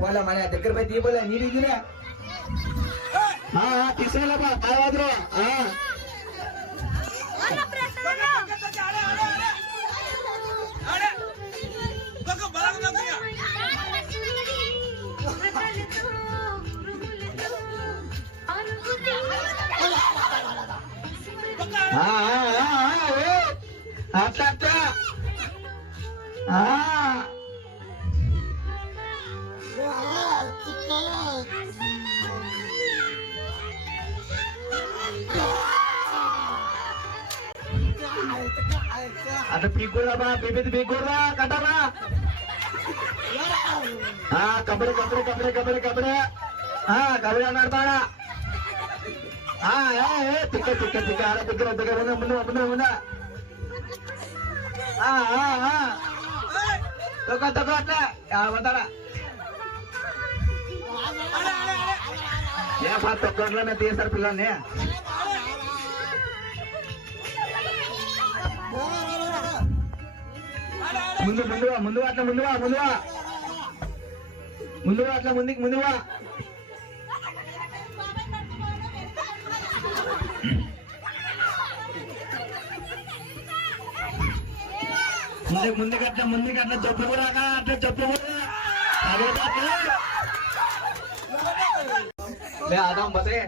పోలే మన దగ్గర పోయి తీయపోలే నీ దిగునే తీసుకెళ్ళబా కాదు అట్లా ada figur apa bibit figur lah kata lah kabar anak mana tiga ada tiga benar tokat lah ya bentar lah ya patok kan nanti asar pilan ya ముందు అట్లా ముందు ముందుకట్లా చెప్పు కూడా అట్లా చెప్పు ఆదాం బతే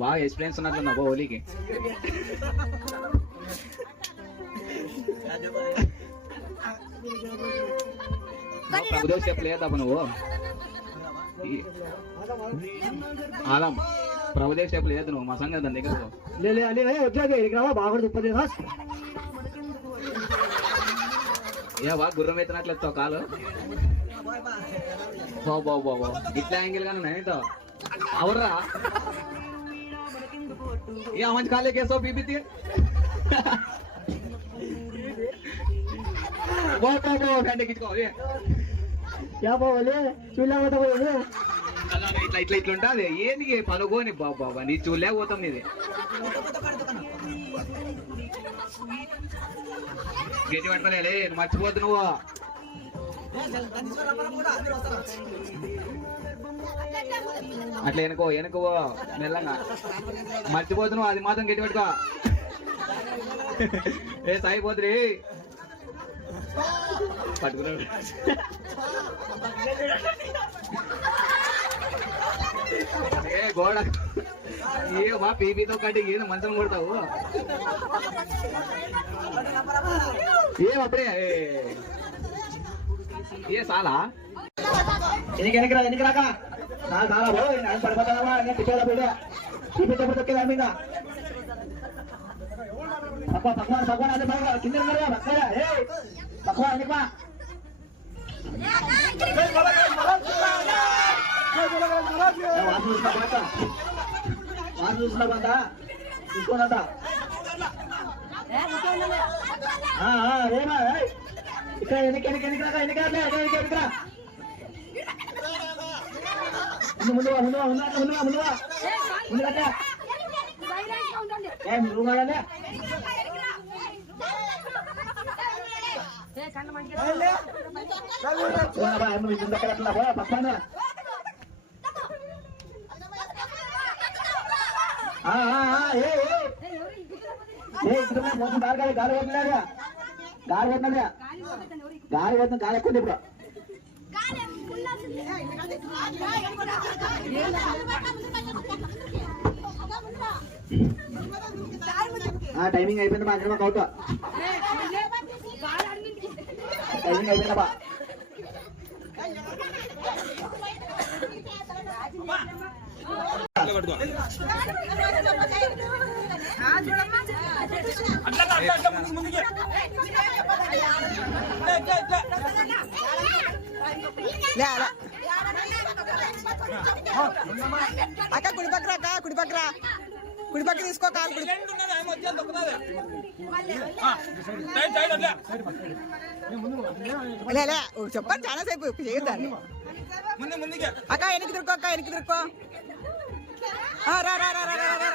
బాగా ఎక్స్పీరియన్స్ ఉన్నట్లున్నా హోలీకి ప్రభుదేవ్ స్టెప్ లేదా నువ్వు ఆలం ప్రభుదేవ్ స్టెప్ లేదు నువ్వు మా సంగతి దాని దగ్గర బాగుంది ఏ బాగా గుర్రం ఎత్తినట్లు కాలు బాబా ఇట్లా యాంగిల్ గానే నైతో అవర్రా ये मंच खा ले कैसो पीपीती वो फैंटे खींचको ये क्या बोले चूल्हा పోతా పోయే అలా ఇట్లా ఉంటది ఏంది పనుకోని బాబా నీ చూలే పోతాం నీది గట్టి పట్టుకోలే మర్చిపోద్దు నువ్వు అట్లా వెనుకో మెల్లంగా మర్చిపోతున్నావు అది మాత్రం గట్టి పెట్టుకో ఏ సాగిపోతురి పట్టుకున్నాడు ఏ గోడ ఏ మా పీపీతో కట్టి ఏదో మంచం కొడతావు ఏమప్పుడే ఏ సాలా ఎన్నికరాక చాలా పోయి నేను పడిపోతావా నేను పిచ్చేలా పోయా ఈ పిచ్చ తొక్కేదా మీద భగవాన్ అదే బాగా కింద భగవాన్ ఎందుకు వాసు చూసినా చూసుకోనంత రేమా ఇక్కడ ఎన్నికరా ముందు గాలి ఎక్కువ ఇప్పుడు టైమింగ్ అయిపోయింది మాకు అవుట్ టైమింగ్ అయిపోయిందా అక్క కుడి పక్క తీసుకో కాలు చెప్పండి చాలా సేపు చేయొద్దాన్ని అక్క వెనక్కి తిరుక్కో, అక్క వెనక్కి తిరుక్కో. రా రా రా రా రా రా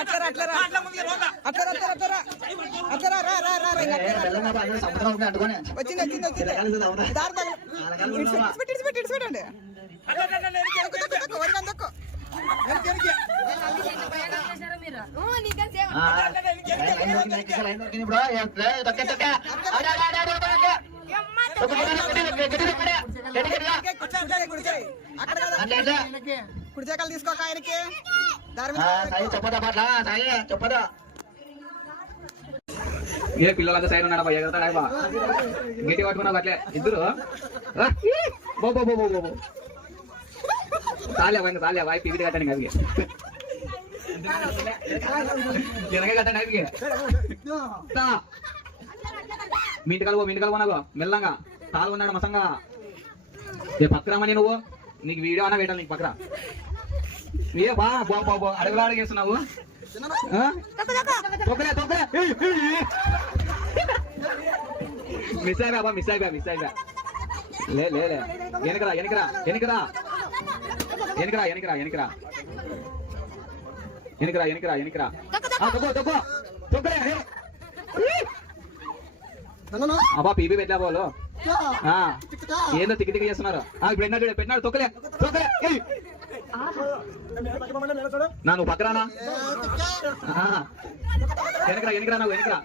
అట్లా అట్లా రా అట్లా అట్లా అట్లా రా అట్లా రా రా రా రా వచ్చింది వచ్చింది వచ్చింది దారి తగలు ఇడిచిపెట్టండి కుడిచేకాలు తీసుకోక ఆయనకి ఏ పిల్లలంతా సైడ్ ఉన్నాడు ఎగరతాడా గట్టి పట్టుకున్నావు అట్లే ఇద్దరు బో బో బో బో బో తాలే పోయింది తాలే వాయి పిగిటి కట్టండి అవి వెనక కట్టండి అవి మీ ఇంటికి కలుపు మెల్లంగా తాలు ఉన్నాడు మసంగా ఏ పక్కరామని నువ్వు నీకు వీడియో అన్నా పెట్టాలి నీకు పక్కన ఏ బా బో అడుగులా అడిగేస్తున్నావు మిస్ అయిపోయా లే ఎనకరా అబ్బా పీపీ పెట్టా పోలు ఏందో తిక్కి చేస్తున్నారు ఇప్పుడు పెట్టినాడు తొక్కలే నా నువ్వు పక్కరానా ఎనకరా